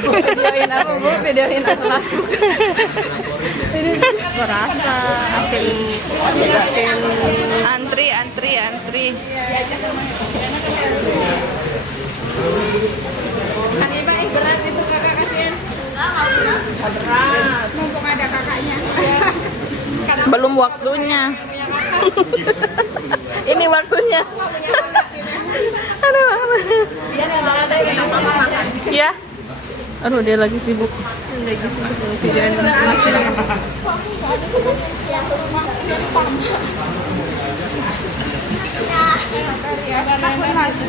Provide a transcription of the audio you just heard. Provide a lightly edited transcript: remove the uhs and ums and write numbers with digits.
Videoin apa Bu? Videoin kelas Bu. Berasa asin Antri. kan Iba berat itu kakak kasihan. Berat. Mumpung ada kakaknya. Belum waktunya. Ini waktunya. Ada banget. Ya. Aduh, dia lagi sibuk. Videoin kelasnya. Takut lagi.